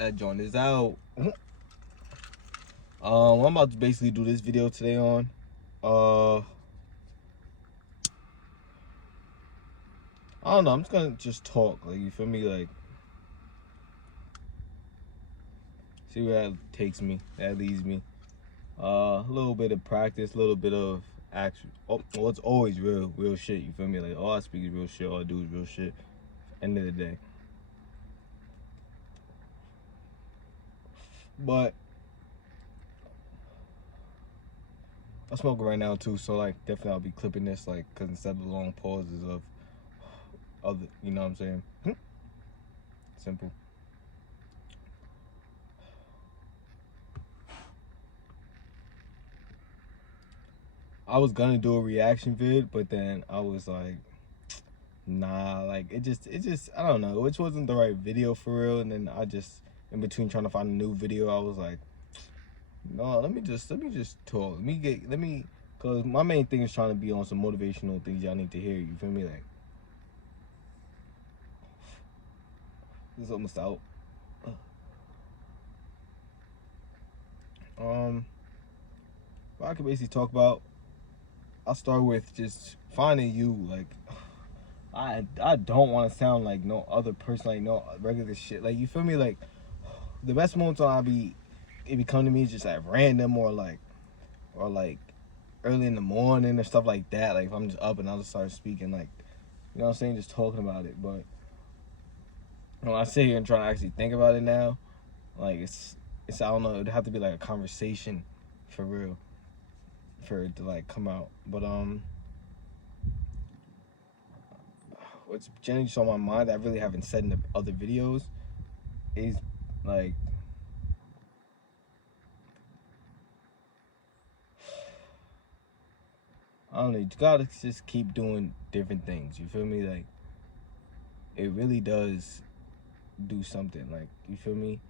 That joint is out. I'm about to basically do this video today on. I don't know. I'm just gonna just talk. Like, you feel me? Like, see where that takes me. That leads me. A little bit of practice, a little bit of action. Oh, well, it's always real shit. You feel me? Like, all I speak is real shit. All I do is real shit. End of the day. But I'm smoking right now too, so like definitely I'll be clipping this, like, cause instead of long pauses of other, you know what I'm saying? Simple. I was gonna do a reaction vid, but then I was like, nah, like it just I don't know, which wasn't the right video for real. And then I just, in between trying to find a new video, I was like, no, let me just talk. Cause my main thing is trying to be on some motivational things y'all need to hear. You feel me? Like, this is almost out. What I could basically talk about, I'll start with just finding you. Like, I don't want to sound like no other person, like no regular shit. Like, you feel me? Like, the best moments it be come to me just like random or like early in the morning or stuff like that. Like, if I'm just up and I'll just start speaking, like, you know what I'm saying, just talking about it. But when I sit here and try to actually think about it now, like, it's I don't know, it'd have to be like a conversation for real for it to like come out. But what's generally just on my mind that I really haven't said in the other videos is like, I don't know, you gotta just keep doing different things. You feel me? Like, it really does do something. Like, you feel me?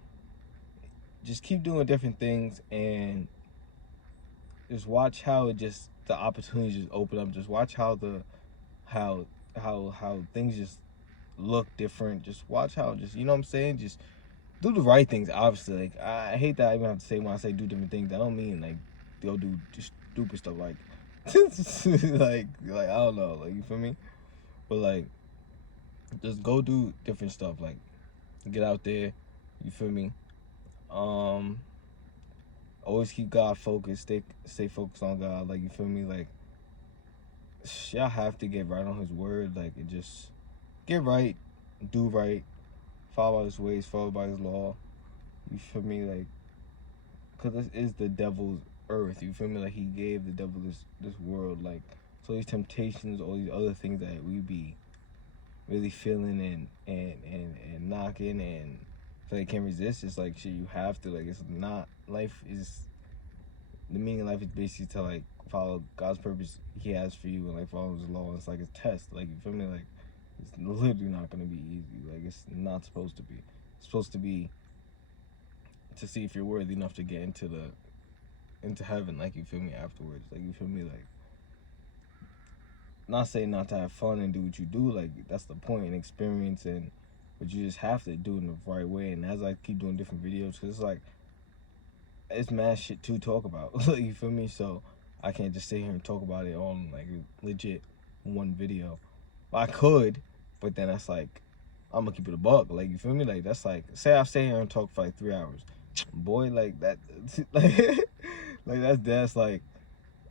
Just keep doing different things and just watch how it just, the opportunities just open up. Just watch how things just look different. Just watch how, just, you know what I'm saying? Just do the right things, obviously. Like, I hate that I even have to say, when I say do different things, I don't mean like go do just stupid stuff like like I don't know, like, you feel me? But like, just go do different stuff, like get out there, you feel me? Always keep God focused, stay focused on God, like, you feel me? Like, y'all have to get right on his word. Like, it just get right, do right, follow his ways, follow by his law, you feel me? Like, because this is the devil's earth, you feel me? Like, he gave the devil this world, like, so these temptations, all these other things that we be really feeling and knocking and feel like can't resist, it's like, shit, you have to. Like, it's not, life is, the meaning of life is basically to like follow God's purpose he has for you and like follow his law. It's like a test, like, you feel me? Like, it's literally not gonna be easy. Like, it's not supposed to be. It's supposed to be to see if you're worthy enough to get into heaven, like, you feel me, afterwards. Like, you feel me? Like, not saying not to have fun and do what you do, like, that's the point, and experience, and but you just have to do it in the right way. And as I keep doing different videos, because it's like, it's mad shit to talk about. Like, you feel me? So I can't just sit here and talk about it on like legit one video. Well, I could, but then that's like, I'm gonna keep it a buck. Like, you feel me? Like, that's like, say I stay here and talk for like 3 hours, boy, like that, like that's like,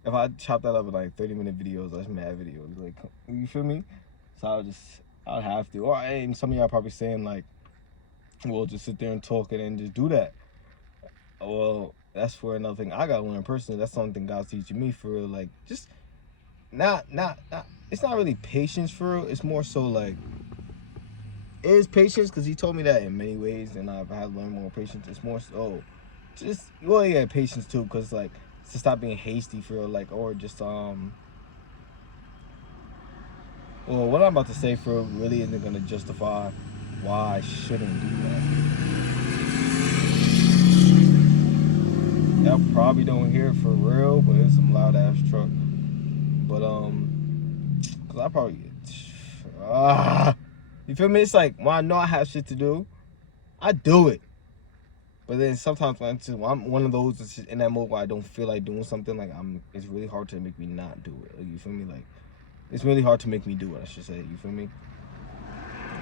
if I chop that up in like 30-minute videos, that's mad videos. Like, you feel me? So I'd have to. Or, and some of y'all probably saying like, well, just sit there and talk and then just do that. Well, that's for another thing I gotta learn personally. That's something God's teaching me for real. Like, just not it's not really patience for real. It's more so like, it is patience, because he told me that in many ways, and I've had to learn more patience. It's more so just, well, yeah, patience too, because like, to stop being hasty for real. Like, or just well, what I'm about to say for real really isn't gonna justify why I shouldn't do that. Y'all probably don't hear it for real, but it's some loud ass truck. But cause I probably you feel me? It's like, when I know I have shit to do, I do it. But then sometimes when I'm one of those that's just in that mode where I don't feel like doing something, like it's really hard to make me not do it. Like, you feel me? Like, it's really hard to make me do it, I should say. You feel me?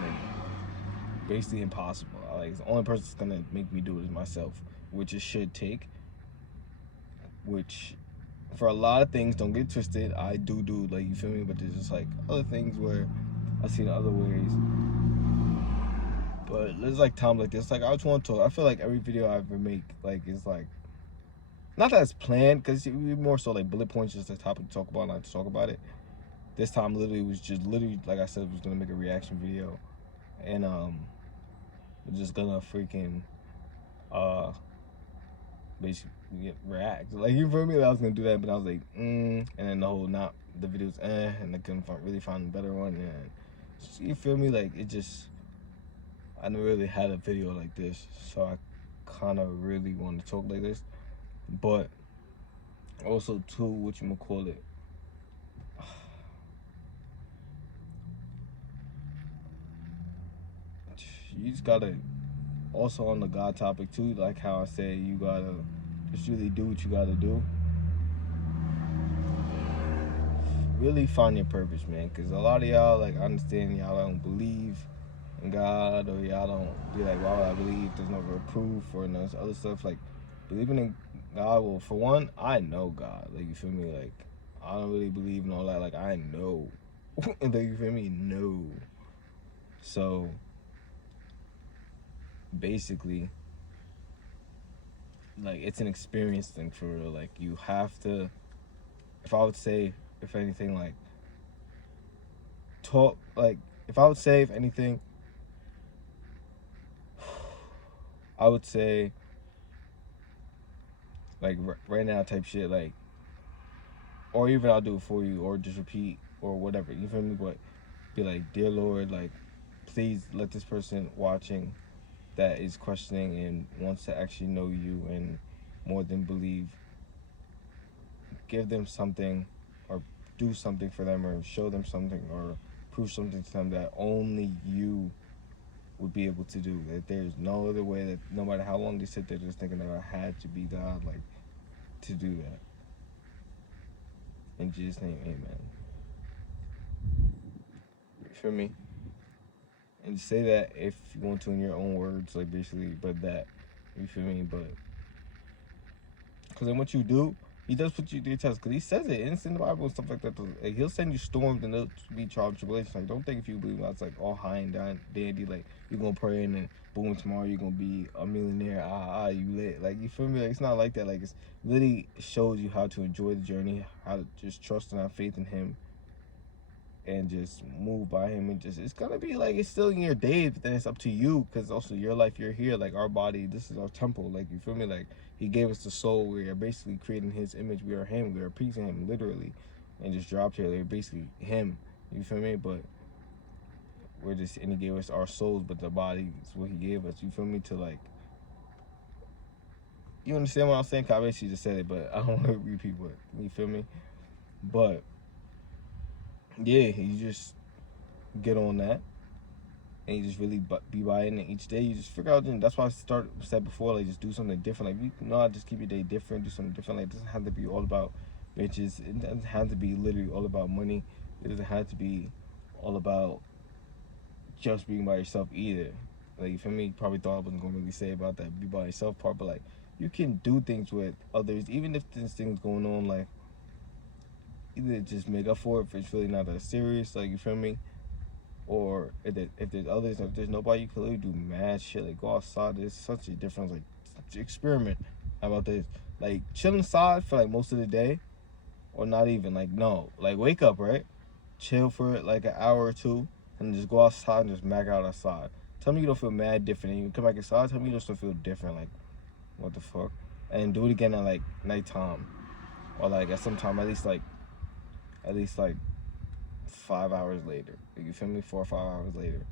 Like, basically impossible. Like, the only person that's gonna make me do it is myself, which it should take. Which, for a lot of things, don't get twisted, I do like, you feel me? But there's just like other things where I see the other ways. But there's like times like this, like I just want to talk. I feel like every video I ever make, like, is like, not that it's planned, because it would be more so like bullet points, just a topic to talk about, not to talk about it. This time literally was just literally, like I said, was gonna make a reaction video, and we're just gonna freaking basically react. Like, you feel me? Like, I was gonna do that, but I was like, and then the whole not the videos, and I couldn't really find a better one, and you feel me? Like, it just, I never really had a video like this, so I kind of really want to talk like this, but also too, what you call it, you just gotta, also on the God topic too, like how I say, you gotta just really do what you gotta do. Really find your purpose, man, because a lot of y'all, like, I understand y'all don't believe in God, or y'all don't be like, why would I believe? There's no real proof or no other stuff. Like, believing in God, well, for one, I know God. Like, you feel me? Like, I don't really believe in all that. Like, I know. Like, you feel me? No. So, basically, like, it's an experience thing for real. Like, you have to, if I would say, if anything, like, talk, like, if I would say, if anything, I would say, like, right now type shit, like, or even I'll do it for you, or just repeat, or whatever, you feel me? But be like, dear Lord, like, please let this person watching that is questioning and wants to actually know you and more than believe, give them something, or do something for them, or show them something, or prove something to them that only you would be able to do. That there's no other way, that no matter how long they sit there just thinking that I had to be God, like, to do that. In Jesus' name, amen. You feel me? And say that if you want to in your own words, like, basically, but that, you feel me? But, because then what you do, he does put you through your test, because he says it, and it's in the Bible and stuff like that. Like, he'll send you storms and they'll be trial and tribulation. Like, don't think if you believe that's like all high and dandy, like, you're gonna pray and then boom, tomorrow you're gonna be a millionaire. You lit. Like, you feel me? Like, it's not like that. Like, it's literally shows you how to enjoy the journey, how to just trust and have faith in him, and just move by him, and just, it's gonna be like, it's still in your days, but then it's up to you, because also your life, you're here, like, our body, this is our temple, like, you feel me? Like, he gave us the soul, we are basically creating his image, we are him, we are a piece of him, literally, and just dropped here, they're basically him, you feel me? But we're just, and he gave us our souls, but the body is what he gave us, you feel me? To, like, you understand what I'm saying? I basically just said it, but I don't want to repeat what, you feel me? But yeah, you just get on that, and you just really be by it, and each day you just figure out. And that's why I said before, like, just do something different. Like, you know, just keep your day different, do something different. Like, it doesn't have to be all about bitches. It doesn't have to be literally all about money. It doesn't have to be all about just being by yourself either. Like, you feel me? You probably thought I wasn't gonna really say about that be by yourself part, but like, you can do things with others, even if there's things going on. Like, either just make up for it if it's really not that serious. Like, you feel me? Or if there's others, if there's nobody, you can literally do mad shit. Like, go outside. There's such a difference. Like, experiment. How about this? Like, chill inside for like most of the day, or not even. Like, no. Like, wake up, right? Chill for like an hour or two, and just go outside and just mag out outside. Tell me you don't feel mad different, and you come back inside. Tell me you just don't feel different. Like, what the fuck? And do it again at like nighttime, or like at some time, at least like 5 hours later. Like, you feel me? 4 or 5 hours later,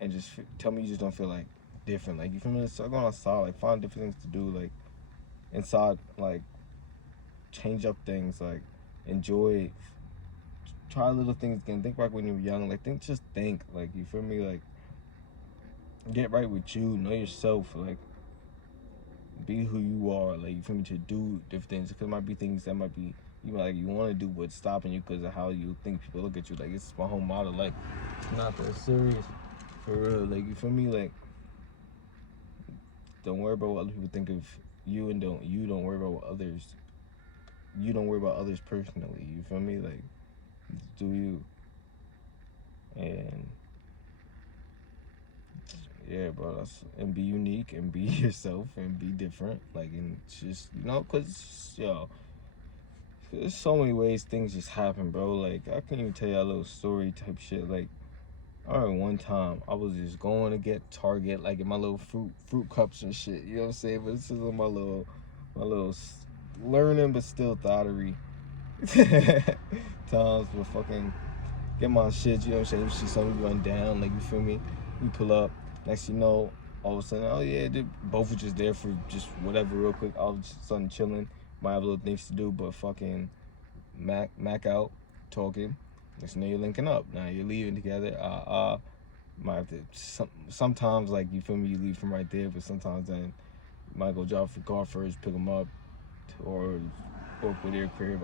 and just tell me you just don't feel like different. Like, you feel me? Start going outside. Like, find different things to do. Like, inside. Like, change up things. Like, enjoy. Try little things again. Think back when you were young. Like, just think. Like, you feel me? Like, get right with you. Know yourself. Like, be who you are, like you feel me, to do different things. Because it might be things that might be you like you want to do, but stopping you because of how you think people look at you. Like it's my whole motto. Like not that serious, for real. Like you feel me, like don't worry about what other people think of you, and don't worry about what others. You don't worry about others personally. You feel me, like do you, and yeah, bro. And be unique and be yourself and be different. Like and just cause yo, there's so many ways things just happen, bro. Like I can't even tell you a little story type shit. Like I remember one time I was just going to get Target, like in my little fruit cups and shit. You know what I'm saying? But this is on my little learning but still thottery times for fucking get my shit. You know what I'm saying? You see something run down, like you feel me? We pull up. Next you know, all of a sudden, oh yeah, they both were just there for just whatever real quick. I was just sudden chilling. Might have little things to do, but fucking Mac out, talking. Next thing you know, you're linking up. Now you're leaving together. Might have to. Sometimes like you feel me, you leave from right there, but sometimes then you might go drop the car first, pick them up, or both with their crib.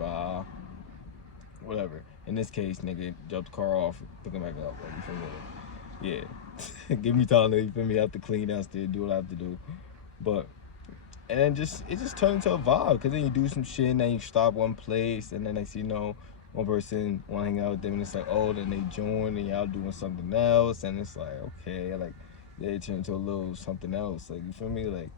Whatever. In this case, nigga, drop the car off, pick them back up. Like you feel me? Yeah. Give me time to, you feel me, I have to clean downstairs, do what I have to do. But and then it just turned into a vibe, because then you do some shit and then you stop one place and then next you know one person want to hang out with them and it's like, oh, then they join and y'all doing something else and it's like, okay, like they turn into a little something else, like you feel me, like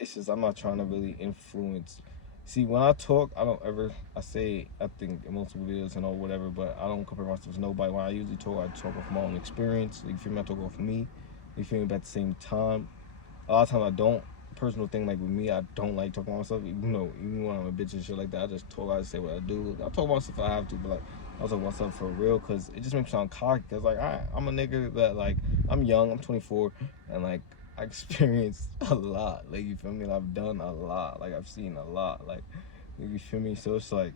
it's just I'm not trying to really influence. See, when I talk, I don't ever. I say I think in multiple videos and all whatever, but I don't compare myself to nobody. When I usually talk, I talk off my own experience. Like, you feel me? I talk off me. You feel me? But at the same time, a lot of times I don't. Personal thing, like with me, I don't like talking about myself. Even when I'm a bitch and shit like that, I just talk. I just say what I do. I talk about myself if I have to, but like I talk about myself for real, cause it just makes me sound cocky. Cause like I'm a nigga that like I'm young. I'm 24, and like I experienced a lot. Like you feel me? And I've done a lot. Like I've seen a lot. Like you feel me? So it's like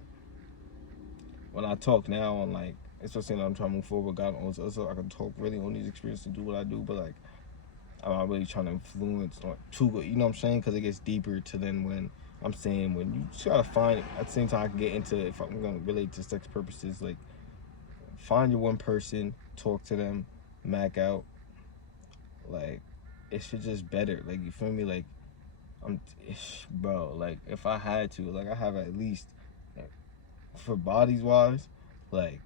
when I talk now, and like especially when I'm trying to move forward with God, also I can talk really on these experiences and do what I do, but like I'm not really trying to influence or too, you know what I'm saying? Because it gets deeper to then when I'm saying when you just gotta find it. At the same time, I can get into if I'm gonna relate to sex purposes, like find your one person, talk to them, mac out. Like it should just better. Like you feel me? Like bro. Like if I had to, like I have at least like, for bodies wise, like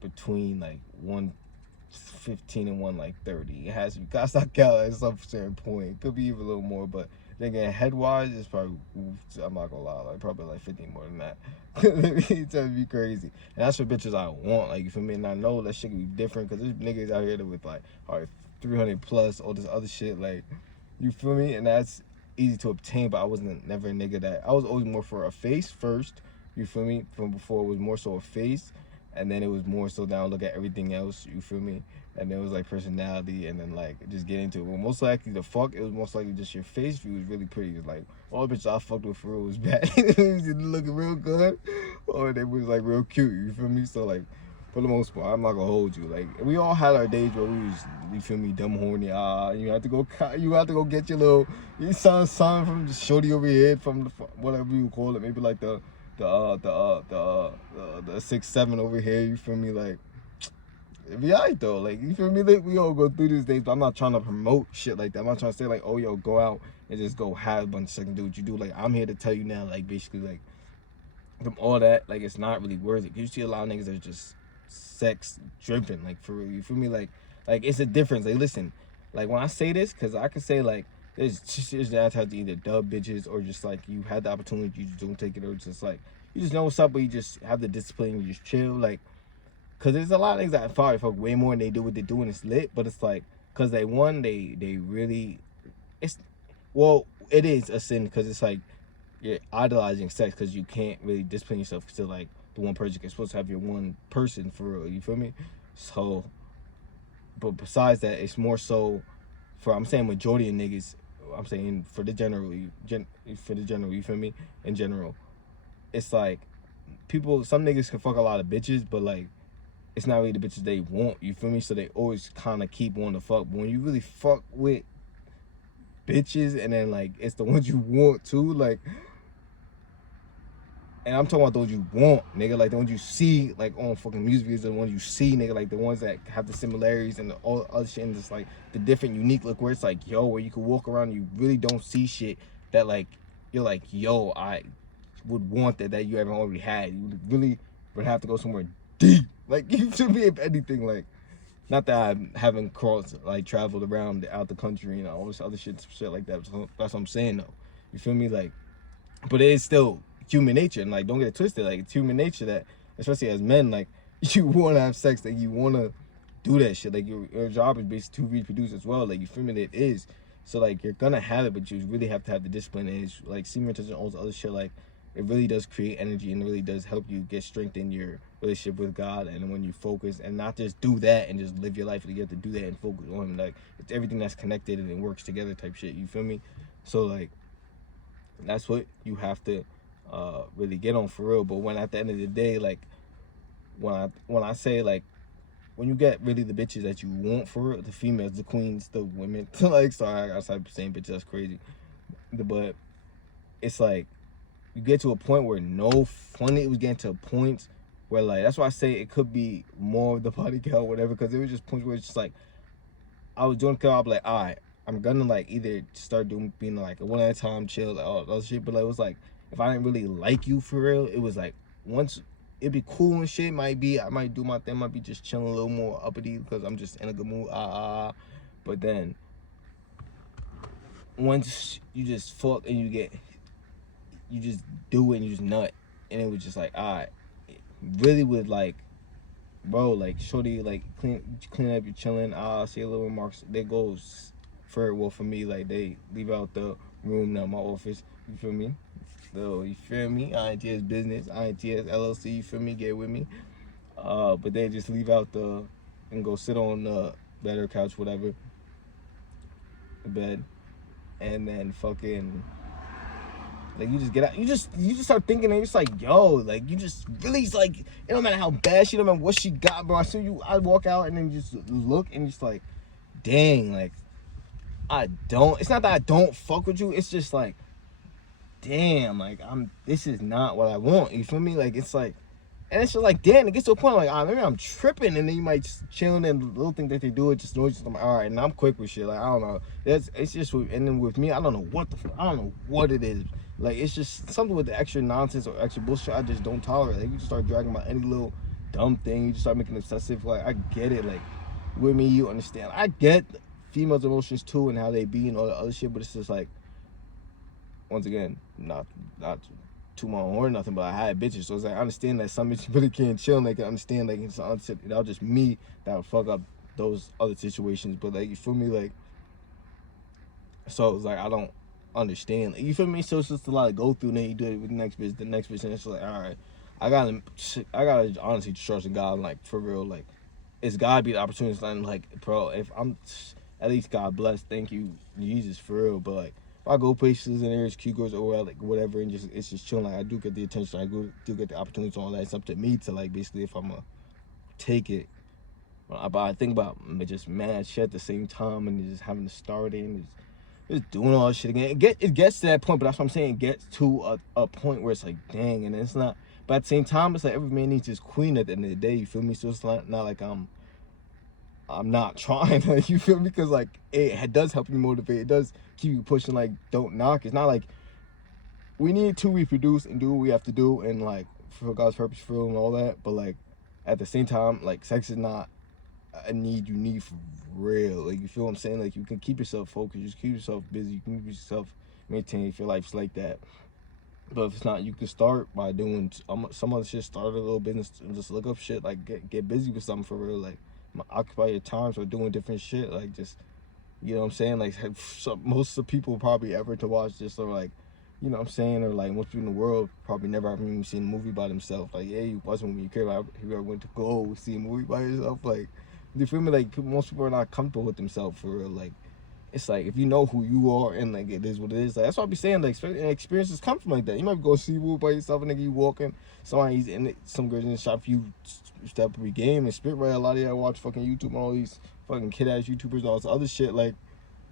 between like 115 and 1 like 30. It has to be. Gotta stop counting at some certain point. It could be even a little more, but then again, head wise, it's probably. I'm not gonna lie, like probably like 15 more than that. It's gonna be crazy, and that's what bitches I want. Like you feel me? And I know that shit can be different because there's niggas out here that with like, all right, 300 plus, all this other shit. Like, you feel me? And that's easy to obtain, but I wasn't never a nigga that. I was always more for a face first. You feel me? From before, it was more so a face, and then it was more so now look at everything else. You feel me? And then it was like personality, and then like just get into it. Well, most likely the fuck, it was most likely just your face view was really pretty. It was like all the bitches I fucked with for real was bad. It was looking real good, or they was like real cute. You feel me? So like for the most part, I'm not gonna hold you. Like we all had our days where we was, you feel me, dumb horny. You have to go get your little, you son from the shorty over here from the whatever you call it, maybe like the 6'7" over here. You feel me? Like it be alright though. Like you feel me? Like we all go through these days, but I'm not trying to promote shit like that. I'm not trying to say like, oh yo, go out and just go have a bunch of second do what you do. Like I'm here to tell you now, like basically like from all that, like it's not really worth it. You see a lot of niggas that are just sex driven, like for real. You feel me? Like it's a difference. Like listen, like when I say this, cause I can say like there's that have to either dub bitches or just like you had the opportunity, you just don't take it, or just like you just know what's up, but you just have the discipline, you just chill, like. Cause there's a lot of niggas that probably fuck way more than they do what they do and it's lit, but it's like, cause they really, it's, well, it is a sin because it's like you're idolizing sex because you can't really discipline yourself to like the one person. You're supposed to have your one person for real. You feel me? So, but besides that, it's more so for I'm saying majority of niggas. I'm saying for the general, you feel me? In general, it's like people. Some niggas can fuck a lot of bitches, but like it's not really the bitches they want. You feel me? So they always kind of keep wanting to fuck. But when you really fuck with bitches, and then like it's the ones you want too, like. And I'm talking about those you want, nigga, like the ones you see, like on fucking music videos, the ones you see, nigga, like the ones that have the similarities and the all other shit, and just like the different, unique look, where it's like, yo, where you can walk around and you really don't see shit that like you're like, yo, I would want that you haven't already had. You really would have to go somewhere deep, like you feel me? If anything, like not that I haven't crossed, like traveled around out the country and all this other shit like that. So that's what I'm saying though. You feel me? Like, but it is still human nature, and like don't get it twisted, like it's human nature that, especially as men, like you want to have sex, like you want to do that shit, like your job is basically to reproduce as well, like you feel me? It is. So like you're gonna have it, but you really have to have the discipline, and it's like semen retention and all this other shit, like it really does create energy and it really does help you get strength in your relationship with God. And when you focus and not just do that and just live your life, you have to do that and focus on him, like it's everything that's connected and it works together type shit, you feel me? So like that's what you have to really get on for real. But when at the end of the day, like when I say like when you get really the bitches that you want for real, the females, the queens, the women, like sorry, I started saying bitches, that's crazy. But it's like you get to a point where no funny, it was getting to points where like that's why I say it could be more of the body count, whatever, because it was just points where it's just like I was doing club, like, all right, I'm gonna like either start doing being like a one at a time chill, like all that other shit. But like, it was like if I didn't really like you for real, it was like once it'd be cool and shit. Might be I might do my thing, might be just chilling a little more uppity because I'm just in a good mood. But then once you just fuck and you just do it and you just nut, and it was just like, all right, really would like, bro, like shorty, like clean up, you chilling. See a little remarks. There goes for me, like they leave out the room now, my office. You feel me? So you feel me? INTS business, INTS LLC. You feel me? Get with me. But they just leave out the and go sit on the bed or couch, whatever, the bed, and then fucking. Like you just get out, you just start thinking, and it's like, yo, like you just really like it don't matter how bad she, don't matter what she got, bro. I walk out and then you just look and just like, dang, like it's not that I don't fuck with you, it's just like, damn, like this is not what I want. You feel me? Like it's like, and it's just like, damn, it gets to a point like, maybe I'm tripping, and then you might just chilling and the little thing that they do, it just noise. I'm like, all right, and I'm quick with shit. Like I don't know, it's just and then with me, I don't know what I don't know what it is. Like it's just something with the extra nonsense or extra bullshit I just don't tolerate. Like you just start dragging about any little dumb thing, you just start making it obsessive. Like I get it, like with me, you understand. I get females' emotions too and how they be and all the other shit, but it's just like, once again, not to my own or nothing, but I had bitches, so it's like I understand that some bitches really can't chill, and they can understand like it's not just me that would fuck up those other situations, but like you feel me, like so it's like I don't understand, like, you feel me? So it's just a lot to go through, and then you do it with the next bitch, and it's like, all right, I gotta honestly trust in God, like for real, like it's gotta be the opportunity, like bro, if I'm at least God bless, thank you Jesus for real, but like if I go places and there's cute girls or like whatever, and just it's just chilling, like I do get the attention, do get the opportunities, all that. It's up to me to like basically if I'm gonna take it. But I think about just mad shit at the same time, and just having to start it and just doing all that shit again. It gets to that point, but that's what I'm saying. It gets to a point where it's like, dang, and it's not. But at the same time, it's like every man needs his queen at the end of the day. You feel me? So it's not like I'm not trying, like, you feel me? Because like it does help you motivate. It does keep you pushing. Like don't knock. It's not like we need to reproduce and do what we have to do and like for God's purpose, for real and all that. But like at the same time, like sex is not a need you need for real. Like you feel what I'm saying? Like you can keep yourself focused, just keep yourself busy, you can keep yourself maintain if your life's like that. But if it's not, you can start by doing some other shit. Start a little business and just look up shit. Like get busy with something for real. Like occupy your times for doing different shit. Like just, you know what I'm saying? Like most of the people probably ever to watch this are like, you know what I'm saying? Or like most people in the world probably never have even seen a movie by themselves. Like, yeah, you watch a movie, you care about if you ever went to go see a movie by yourself. Like, you feel me? Like most people are not comfortable with themselves for real. Like it's like if you know who you are and like it is what it is. Like that's what I be saying. Like experiences come from like that. You might go see a movie by yourself and nigga you walking, somebody's in it, some girls in the shop, you step up your game and spit right. A lot of y'all watch fucking YouTube and all these fucking kid ass YouTubers and all this other shit. Like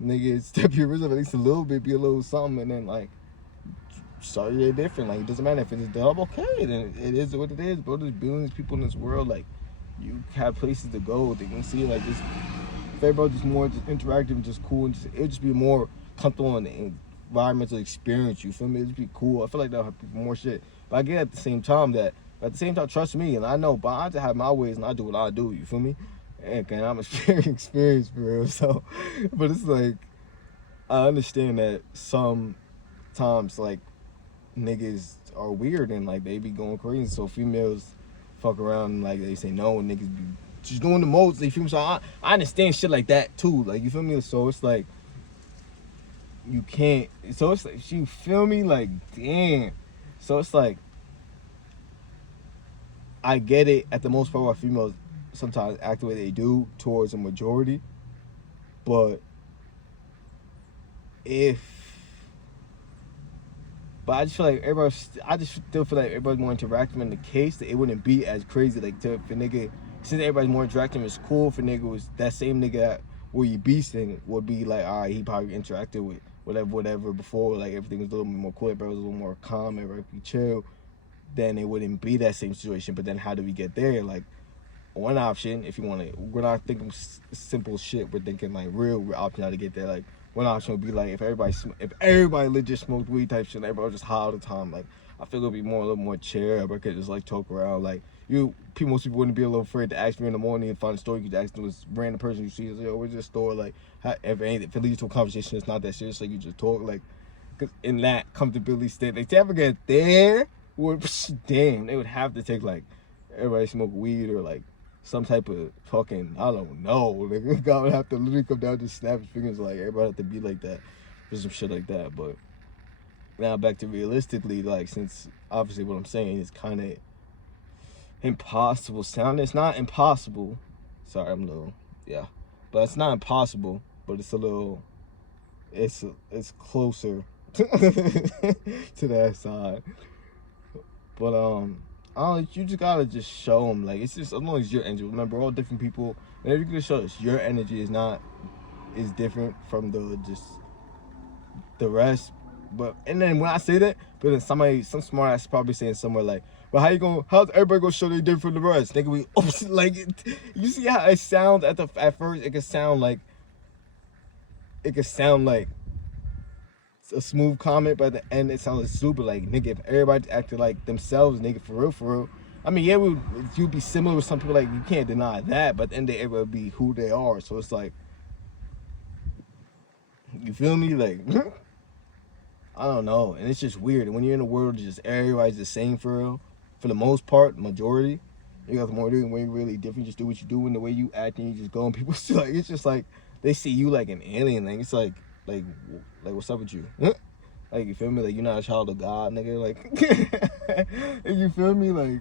nigga, step your wrist up at least a little bit, be a little something, and then like start your day different. Like it doesn't matter if it's dub, okay, then it is what it is, bro. There's billions of people in this world. Like you have places to go. They can see like just if everybody just more just interactive and just cool, and just, it would just be more comfortable and environmental experience. You feel me? It'd just be cool. I feel like that'll have people more shit. But I get at the same time that at the same time, trust me, and I know, but I just have my ways and I do what I do. You feel me? And I'm experienced for real. So, but it's like I understand that sometimes like niggas are weird and like they be going crazy. So females fuck around and like they say no, and niggas be just doing the most. You feel me? So I understand shit like that too. Like you feel me? So it's like you can't. So it's like you feel me? Like damn. So it's like I get it. At the most part, why females sometimes act the way they do towards a majority, but if but I just feel like everybody. I just still feel like everybody's more interactive in the case that it wouldn't be as crazy. Like to, if a nigga, since everybody's more interactive, it's cool. If a nigga was that same nigga where you beasting would be like, all right, he probably interacted with whatever before. Like everything was a little bit more cool. Everybody was a little more calm. Everybody be chill. Then it wouldn't be that same situation. But then how do we get there? Like one option, if you want to, we're not thinking simple shit. We're thinking like real option how to get there. Like one option would be like if everybody legit smoked weed type shit, and everybody was just high all the time. Like I feel it'd be a little more chill. Everybody could just like talk around. Like most people wouldn't be a little afraid to ask me in the morning and find a store. You could ask them this random person you see. Like, yo, where's this store? Like if it leads to a conversation, it's not that serious. Like you just talk. Like cause in that comfortability state, like to ever get there, damn, they would have to take like everybody smoke weed or like some type of fucking, I don't know. Like, God would have to literally come down and just snap his fingers. Like, everybody have to be like that or some shit like that. But now back to realistically, like, since obviously what I'm saying is kind of impossible sound. It's not impossible. Sorry, I'm a little, yeah. But it's not impossible, but it's a little, it's closer to that side. But, you just gotta just show them. Like it's just as long as your energy. Remember, we're all different people. And if you can show us your energy is different from the rest. But and then when I say that, but then some smart ass probably saying somewhere like, "Well, how's everybody gonna show they different from the rest?" Nigga, we like you see how it sounds at first. It could sound like a smooth comment, but at the end it sounds super like nigga. If everybody acted like themselves, nigga, for real. I mean, yeah, you'd be similar with some people. Like you can't deny that, but at the end of the day, everybody be who they are. So it's like, you feel me? Like I don't know, and it's just weird. And when you're in a world, just everybody's the same for real. For the most part, majority, you got the majority way really different. Just do what you do and the way you act, and you just go. And people still like it's just like they see you like an alien. Like it's like what's up with you? Like you feel me? Like you're not a child of God, nigga. Like you feel me? Like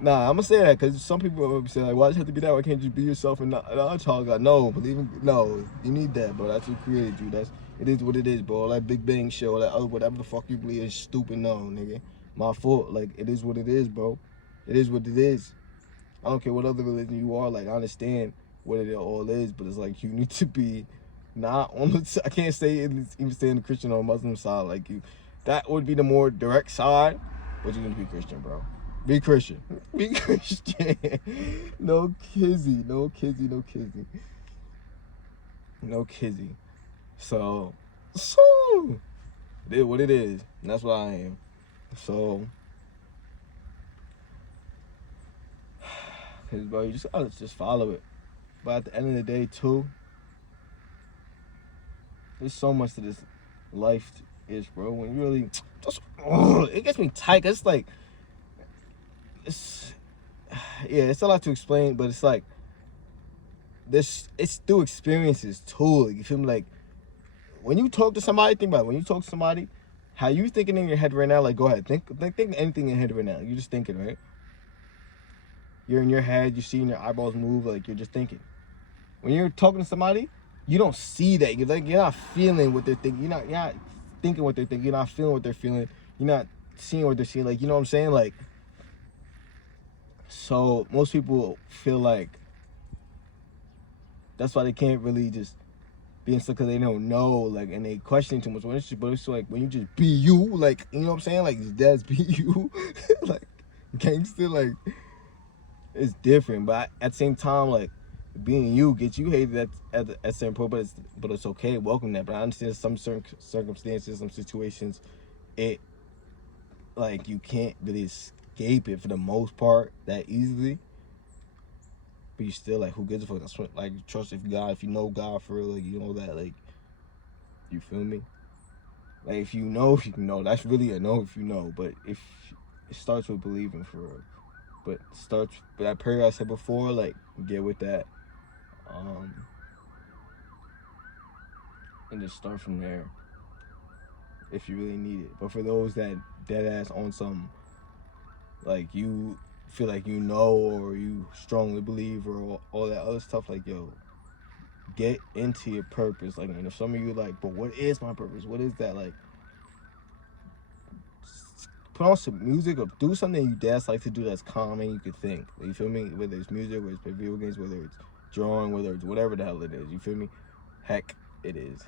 nah, I'm gonna say that because some people will say like, why does it have to be that? Why can't you just be yourself and not a child of God? No, no, you need that, bro. That's what created you. It is what it is, bro. All that Big Bang shit, all that other whatever the fuck you believe is stupid. No, nigga, my fault. Like it is what it is, bro. It is what it is. I don't care what other religion you are. Like I understand what it all is, but it's like you need to be not on the. I can't say even stay in the Christian or Muslim side. Like you, that would be the more direct side. But you need to be Christian, bro. Be Christian. Be Christian. No kizzy. No kizzy. No kizzy. No kizzy. So it is what it is. And that's what I am. So, cause bro, you just gotta just follow it. But at the end of the day, too, there's so much to this life is, bro. When you really just, it gets me tight. It's like, it's a lot to explain, but it's like it's through experiences too. Like, you feel me? Like when you talk to somebody, think about it. When you talk to somebody, how you thinking in your head right now? Like, go ahead, think anything in your head right now. You're just thinking, right? You're in your head. You're seeing your eyeballs move. Like you're just thinking. When you're talking to somebody, you don't see that. You're not feeling what they're thinking. You're not thinking what they're thinking. You're not feeling what they're feeling. You're not seeing what they're seeing. Like, you know what I'm saying? Like, so most people feel like that's why they can't really just being stuck because they don't know, like, and they question too much. But it's like when you just be you, like, you know what I'm saying? Like, that's be you, like, gangster, like, it's different. But at the same time, like, being you gets you hated at certain point, but it's okay. Welcome that. But I understand some certain circumstances, some situations, it like you can't really escape it for the most part that easily. But you still like, who gives a fuck? That's what, like, trust if God, if you know God for real, like, you know that, like, you feel me? Like, if you know, that's really a no if you know. But if it starts with believing for real. But starts with that prayer I said before, like, get with that. Um, and just start from there if you really need it. But for those that dead ass on some, like, you feel like you know or you strongly believe or all that other stuff, like, yo, get into your purpose. Like, and if some of you like, but what is my purpose? What is that? Like, put on some music or do something you dads like to do that's calming. You could think. Like, you feel me? Whether it's music, whether it's play video games, whether it's drawing, whether it's whatever the hell it is. You feel me? Heck, it is.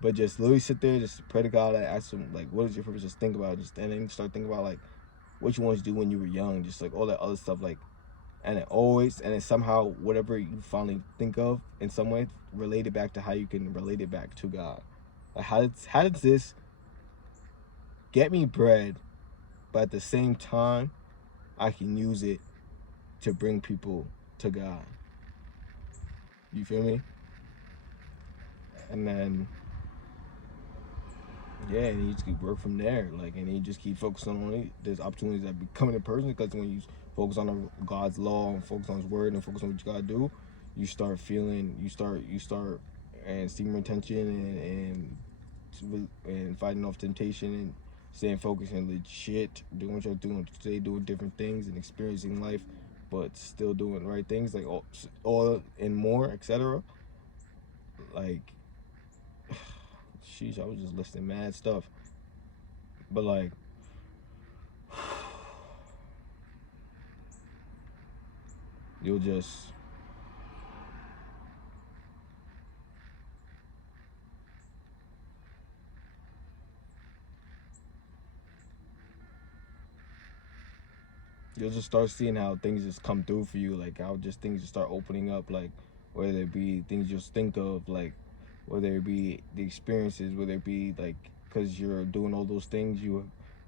But just literally sit there, just pray to God, and ask him, like, what is your purpose? Just think about it. Just, and then start thinking about, like, what you wanted to do when you were young. Just, like, all that other stuff. Like, and then somehow, whatever you finally think of in some way, relate it back to how you can relate it back to God. Like, how does this get me bread, but at the same time, I can use it to bring people to God. You feel me? And then, yeah, and you just keep work from there. Like, and you just keep focusing on it. There's opportunities that become in person, because when you focus on God's law and focus on His word and focus on what you gotta do, you start feeling, you start and seeing retention and fighting off temptation and staying focused and legit doing what you're doing today, doing different things and experiencing life, but still doing the right things, like all and more, etc. Like, sheesh, I was just listing mad stuff, but like, you'll just start seeing how things just come through for you, like how just things just start opening up, like whether it be things you just think of, like whether it be the experiences, whether it be like because you're doing all those things,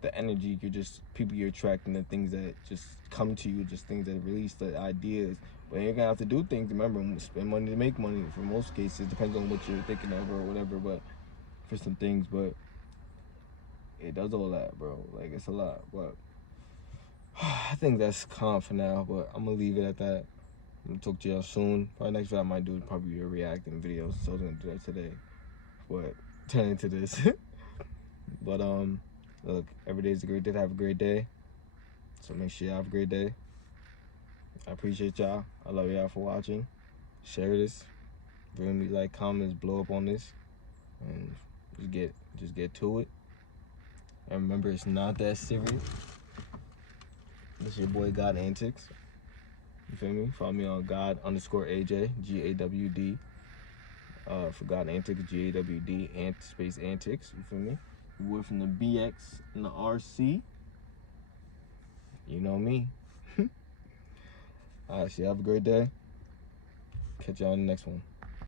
the energy, you're just people you're attracting, the things that just come to you, just things that release the ideas. But you're gonna have to do things. Remember, spend money to make money. For most cases, depends on what you're thinking of or whatever. But for some things, but it does all that, bro. Like, it's a lot, but I think that's calm for now, but I'm gonna leave it at that. I'm gonna talk to y'all soon. Probably next video I might do probably a reacting video, so I was gonna do that today. But turn into this. But look, every day is a great day to have a great day. So make sure y'all have a great day. I appreciate y'all. I love y'all for watching. Share this. Really like, comments, blow up on this, and just get to it. And remember, it's not that serious. It's your boy God Antics. You feel me? Follow me on God_AJ, GAWD. For God Antics, GAWD, space Antics. You feel me? We went from the BX and the RC. You know me. Alright, so you have a great day. Catch y'all on the next one.